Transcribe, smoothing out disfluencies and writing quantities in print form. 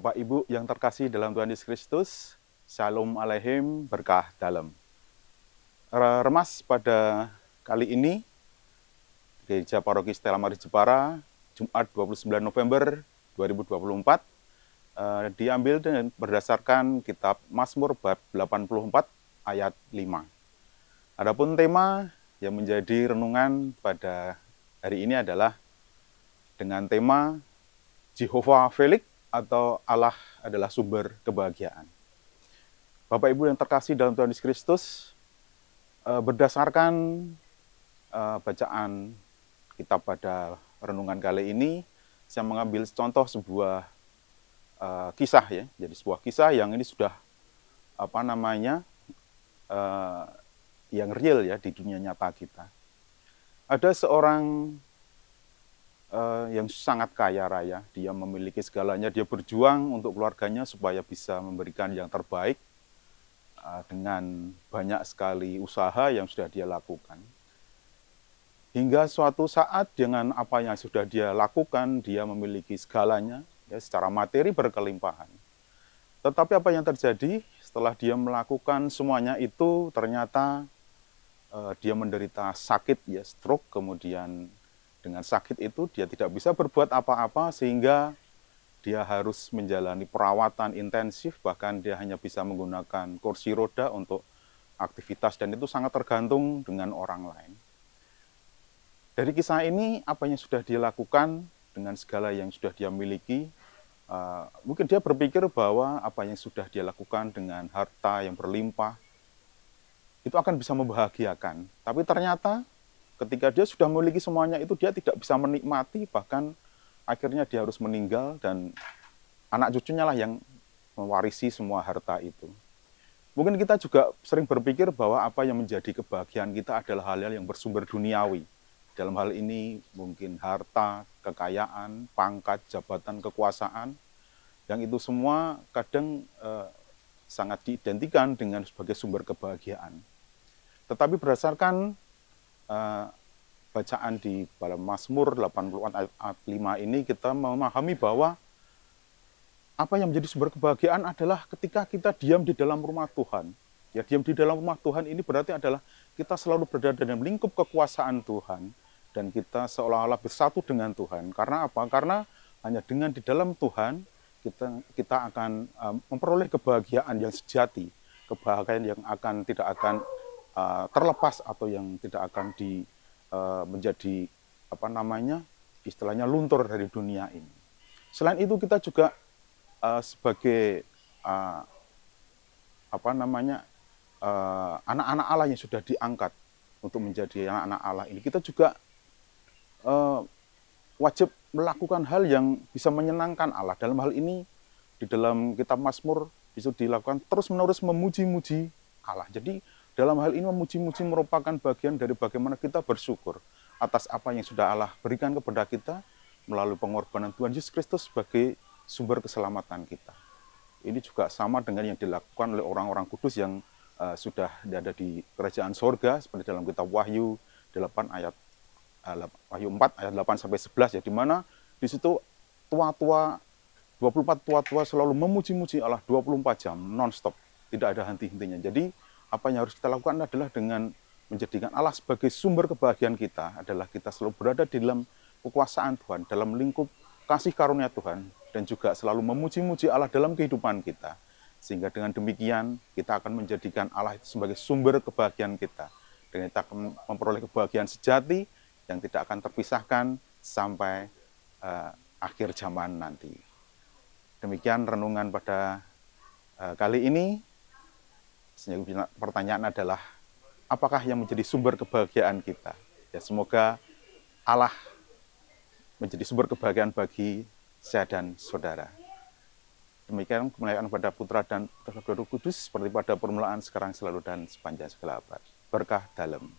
Bapak Ibu yang terkasih dalam Tuhan Yesus Kristus, Shalom Aleichem, berkah dalam. Remas pada kali ini, Gereja Paroki Stella Maris Jepara, Jumat 29 November 2024, diambil dengan berdasarkan kitab Mazmur bab 84 ayat 5. Adapun tema yang menjadi renungan pada hari ini adalah dengan tema Jehovah Felix atau Allah adalah sumber kebahagiaan. Bapak Ibu yang terkasih dalam Tuhan Yesus Kristus, berdasarkan bacaan kitab pada renungan kali ini, saya mengambil contoh sebuah kisah ya, jadi sebuah kisah yang ini sudah yang real ya di dunia nyata kita. Ada seorang yang sangat kaya raya, dia memiliki segalanya, dia berjuang untuk keluarganya supaya bisa memberikan yang terbaik dengan banyak sekali usaha yang sudah dia lakukan. Hingga suatu saat dengan apa yang sudah dia lakukan, dia memiliki segalanya, ya, secara materi berkelimpahan. Tetapi apa yang terjadi setelah dia melakukan semuanya itu, ternyata dia menderita sakit, ya, stroke, kemudian dengan sakit itu dia tidak bisa berbuat apa-apa sehingga dia harus menjalani perawatan intensif, bahkan dia hanya bisa menggunakan kursi roda untuk aktivitas dan itu sangat tergantung dengan orang lain. Dari kisah ini, apa yang sudah dia lakukan dengan segala yang sudah dia miliki, mungkin dia berpikir bahwa apa yang sudah dia lakukan dengan harta yang berlimpah, itu akan bisa membahagiakan. Tapi ternyata ketika dia sudah memiliki semuanya itu, dia tidak bisa menikmati, bahkan akhirnya dia harus meninggal dan anak cucunya lah yang mewarisi semua harta itu. Mungkin kita juga sering berpikir bahwa apa yang menjadi kebahagiaan kita adalah hal-hal yang bersumber duniawi. Dalam hal ini mungkin harta, kekayaan, pangkat, jabatan, kekuasaan, yang itu semua kadang sangat diidentikan dengan sebagai sumber kebahagiaan. Tetapi berdasarkan bacaan di dalam Mazmur 84 ayat 5 ini, kita memahami bahwa apa yang menjadi sumber kebahagiaan adalah ketika kita diam di dalam rumah Tuhan. Ya, diam di dalam rumah Tuhan ini berarti adalah kita selalu berada dalam lingkup kekuasaan Tuhan dan kita seolah-olah bersatu dengan Tuhan. Karena apa? Karena hanya dengan di dalam Tuhan kita akan memperoleh kebahagiaan yang sejati, kebahagiaan yang tidak akan terlepas atau yang tidak akan menjadi istilahnya luntur dari dunia ini. Selain itu kita juga sebagai anak-anak Allah yang sudah diangkat untuk menjadi anak-anak Allah ini, kita juga wajib melakukan hal yang bisa menyenangkan Allah. Dalam hal ini di dalam kitab Mazmur bisa dilakukan terus-menerus memuji-muji Allah. Jadi dalam hal ini memuji-muji merupakan bagian dari bagaimana kita bersyukur atas apa yang sudah Allah berikan kepada kita melalui pengorbanan Tuhan Yesus Kristus sebagai sumber keselamatan kita. Ini juga sama dengan yang dilakukan oleh orang-orang kudus yang sudah ada di kerajaan sorga, seperti dalam kitab Wahyu 4 ayat 8 sampai 11 ya, di mana di situ 24 tua-tua selalu memuji-muji Allah 24 jam non-stop, tidak ada henti-hentinya. Jadi apa yang harus kita lakukan adalah dengan menjadikan Allah sebagai sumber kebahagiaan kita, adalah kita selalu berada di dalam kekuasaan Tuhan, dalam lingkup kasih karunia Tuhan, dan juga selalu memuji-muji Allah dalam kehidupan kita. Sehingga dengan demikian kita akan menjadikan Allah itu sebagai sumber kebahagiaan kita. Dan kita akan memperoleh kebahagiaan sejati yang tidak akan terpisahkan sampai akhir zaman nanti. Demikian renungan pada kali ini. Pertanyaan adalah, apakah yang menjadi sumber kebahagiaan kita? Ya, semoga Allah menjadi sumber kebahagiaan bagi saya dan saudara. Demikian kemuliaan pada Putra dan Roh Kudus, seperti pada permulaan, sekarang, selalu, dan sepanjang segala abad. Berkah dalam.